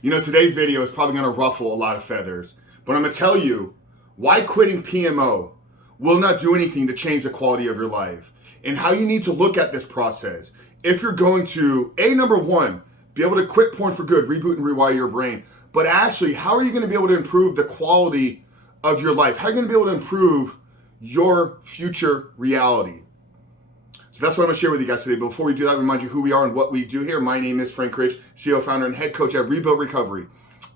You know, today's video is probably going to ruffle a lot of feathers, but I'm going to tell you why quitting PMO will not do anything to change the quality of your life and how you need to look at this process. If you're going to, number one, be able to quit porn for good, reboot and rewire your brain, but actually, how are you going to be able to improve the quality of your life? How are you going to be able to improve your future reality? So that's what I'm going to share with you guys today. But before we do that, remind you who we are and what we do here. My name is Frank Rich, CEO, founder, and head coach at Reboot Recovery.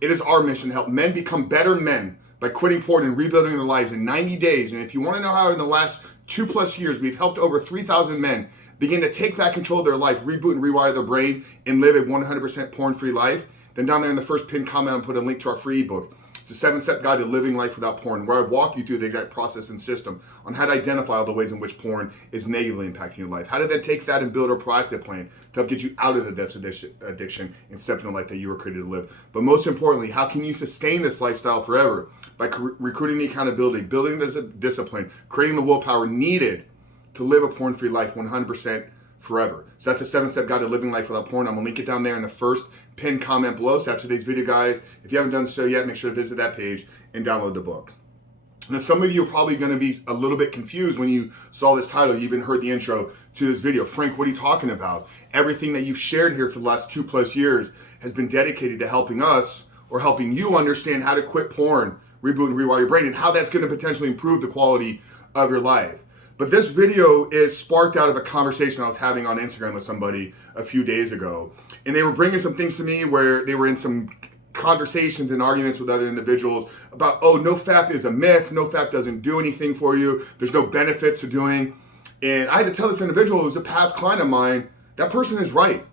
It is our mission to help men become better men by quitting porn and rebuilding their lives in 90 days. And if you want to know how in the last 2+ years, we've helped over 3,000 men begin to take back control of their life, reboot and rewire their brain, and live a 100% porn-free life, then down there in the first pinned comment, I'll put a link to our free ebook. It's a 7-step guide to living life without porn, where I walk you through the exact process and system on how to identify all the ways in which porn is negatively impacting your life. How to then take that and build a proactive plan to help get you out of the depths of addiction and step into the life that you were created to live. But most importantly, how can you sustain this lifestyle forever? By recruiting the accountability, building the discipline, creating the willpower needed to live a porn-free life 100% forever. So that's a 7-step guide to living life without porn. I'm gonna link it down there in the first pinned comment below. So after today's video, guys, if you haven't done so yet, make sure to visit that page and download the book. Now, some of you are probably gonna be a little bit confused when you saw this title, you even heard the intro to this video. Frank, what are you talking about? Everything that you've shared here for the last 2+ years has been dedicated to helping us or helping you understand how to quit porn, reboot and rewire your brain, and how that's gonna potentially improve the quality of your life. But this video is sparked out of a conversation I was having on Instagram with somebody a few days ago. And they were bringing some things to me where they were in some conversations and arguments with other individuals about, oh, NOFAP is a myth. NOFAP doesn't do anything for you. There's no benefits to doing. And I had to tell this individual who's a past client of mine, that person is right.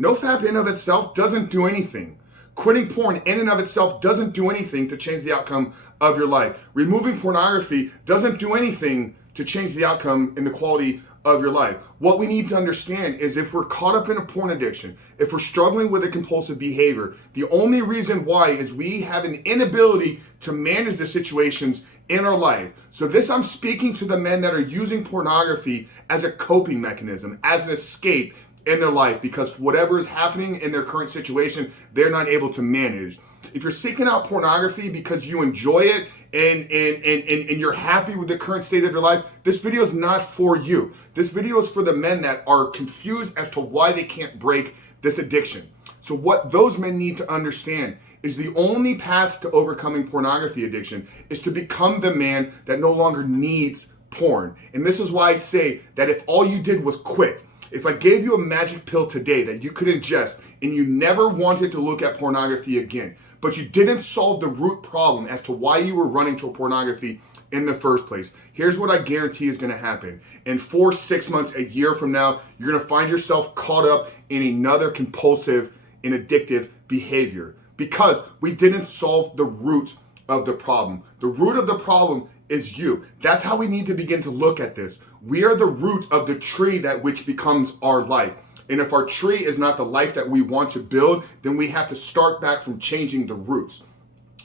NOFAP in and of itself doesn't do anything. Quitting porn in and of itself doesn't do anything to change the outcome of your life. Removing pornography doesn't do anything to change the outcome and the quality of your life. What we need to understand is if we're caught up in a porn addiction, if we're struggling with a compulsive behavior, the only reason why is we have an inability to manage the situations in our life. So this, I'm speaking to the men that are using pornography as a coping mechanism, as an escape in their life, because whatever is happening in their current situation, they're not able to manage. If you're seeking out pornography because you enjoy it and you're happy with the current state of your life, this video is not for you. This video is for the men that are confused as to why they can't break this addiction. So what those men need to understand is the only path to overcoming pornography addiction is to become the man that no longer needs porn. And this is why I say that if all you did was quit, if I gave you a magic pill today that you could ingest and you never wanted to look at pornography again, but you didn't solve the root problem as to why you were running to pornography in the first place, here's what I guarantee is gonna happen. In 4, 6 months, a year from now, you're gonna find yourself caught up in another compulsive and addictive behavior because we didn't solve the root of the problem. The root of the problem is you. That's how we need to begin to look at this. We are the root of the tree that which becomes our life. And if our tree is not the life that we want to build, then we have to start back from changing the roots.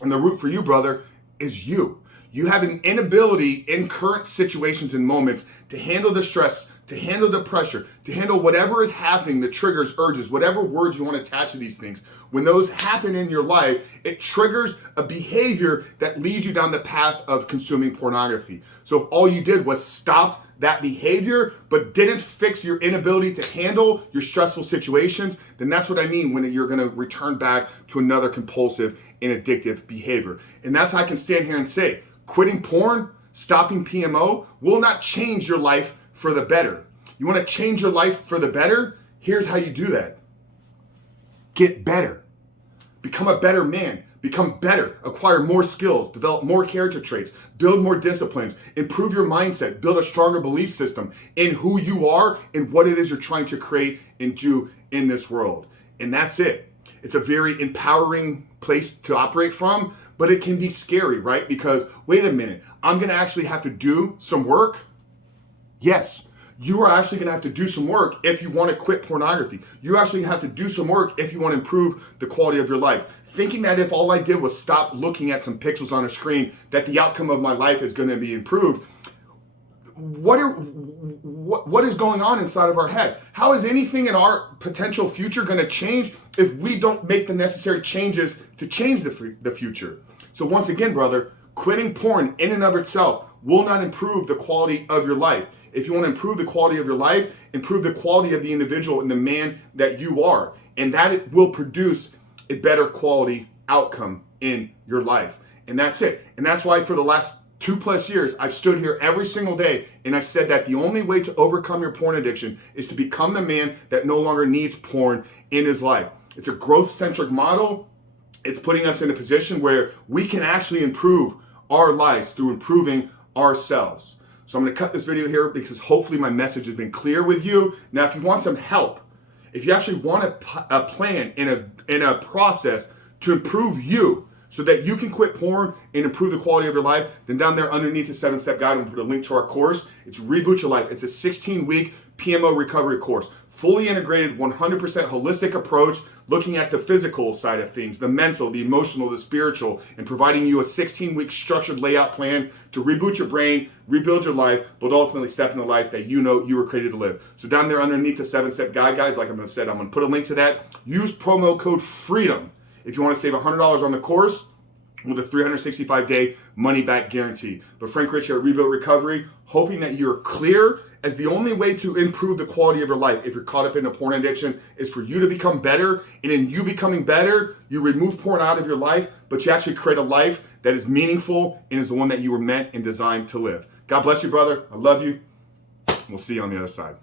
And the root for you, brother, is you. You have an inability in current situations and moments to handle the stress, to handle the pressure, to handle whatever is happening, the triggers, urges, whatever words you want to attach to these things. When those happen in your life, it triggers a behavior that leads you down the path of consuming pornography. So if all you did was stop that behavior, but didn't fix your inability to handle your stressful situations, then that's what I mean when you're gonna return back to another compulsive and addictive behavior. And that's how I can stand here and say, quitting porn, stopping PMO will not change your life for the better. You wanna change your life for the better? Here's how you do that. Get better. Become a better man. Become better, acquire more skills, develop more character traits, build more disciplines, improve your mindset, build a stronger belief system in who you are and what it is you're trying to create and do in this world. And that's it. It's a very empowering place to operate from, but it can be scary, right? Because wait a minute, I'm gonna actually have to do some work? Yes. You are actually gonna have to do some work if you wanna quit pornography. You actually have to do some work if you wanna improve the quality of your life. Thinking that if all I did was stop looking at some pixels on a screen, that the outcome of my life is gonna be improved. what is going on inside of our head? How is anything in our potential future going to change if we don't make the necessary changes to change the future? So once again, brother, quitting porn in and of itself will not improve the quality of your life. If you want to improve the quality of your life, improve the quality of the individual and the man that you are. And that it will produce a better quality outcome in your life. And that's it. And that's why for the last 2+ years, I've stood here every single day and I've said that the only way to overcome your porn addiction is to become the man that no longer needs porn in his life. It's a growth-centric model. It's putting us in a position where we can actually improve our lives through improving ourselves. So I'm going to cut this video here because hopefully my message has been clear with you. Now, if you want some help, if you actually want a plan and a process to improve you so that you can quit porn and improve the quality of your life, then down there underneath the 7-step guide, I'm going to put a link to our course. It's Reboot Your Life. It's a 16-week PMO recovery course. Fully integrated, 100% holistic approach, looking at the physical side of things, the mental, the emotional, the spiritual, and providing you a 16-week structured layout plan to reboot your brain, rebuild your life, but ultimately step in the life that you know you were created to live. So down there underneath the 7-step guide, guys, like I said, I'm going to put a link to that. Use promo code FREEDOM if you want to save $100 on the course with a 365-day money-back guarantee. But Frank Rich here at Rebuild Recovery, hoping that you're clear as the only way to improve the quality of your life, if you're caught up in a porn addiction, is for you to become better. And in you becoming better, you remove porn out of your life, but you actually create a life that is meaningful and is the one that you were meant and designed to live. God bless you, brother. I love you. We'll see you on the other side.